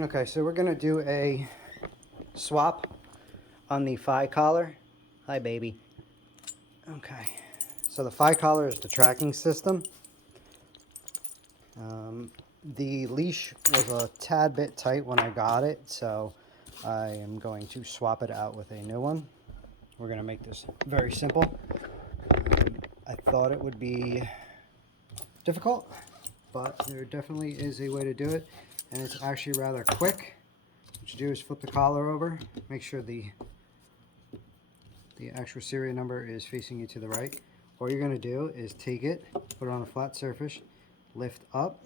Okay, so we're gonna do a swap on the Fi collar. Hi, baby. Okay, so the Fi collar is the tracking system. The leash was a tad bit tight when I got it, so I am going to swap it out with a new one. We're gonna make this very simple. I thought it would be difficult, but there definitely is a way to do it, and it's actually rather quick. What you do is flip the collar over, make sure the actual serial number is facing you to the right. All you're going to do is take it, put it on a flat surface, lift up,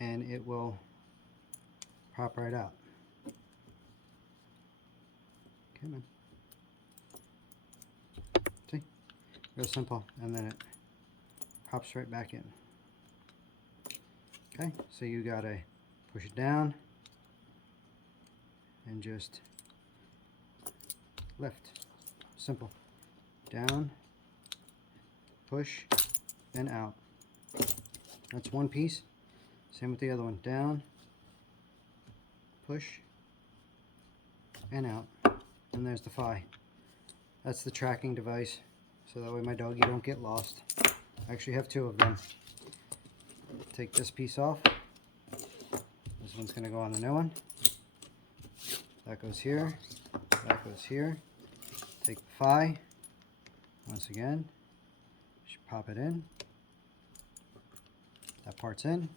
and it will pop right out. Okay, man. See? Real simple, and then it pops right back in. Okay, so you gotta push it down and just lift. Simple. Down, push, and out. That's one piece. Same with the other one. Down, push, and out. And there's the Fi. That's the tracking device, so that way my doggy don't get lost. I actually have two of them. Take this piece off. This one's going to go on the new one. That goes here. That goes here. Take the Fi. Once again, just pop it in. That part's in.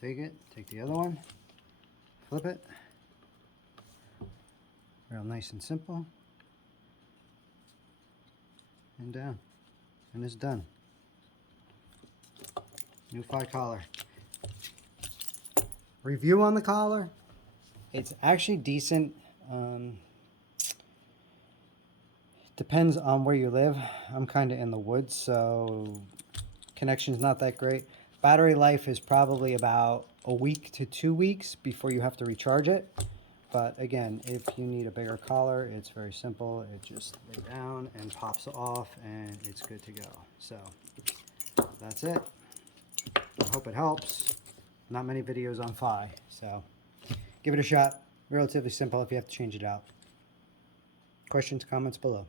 Take it. Take the other one. Flip it. Real nice and simple. And down. And it's done. New Fi collar. Review on the collar. It's actually decent. Depends on where you live. I'm kind of in the woods, so connection's not that great. Battery life is probably about a week to 2 weeks before you have to recharge it. But again, if you need a bigger collar, it's very simple. It just lays down and pops off, and it's good to go. So that's it. I hope it helps. Not many videos on Fi, so give it a shot. Relatively simple if you have to change it out. Questions, comments below.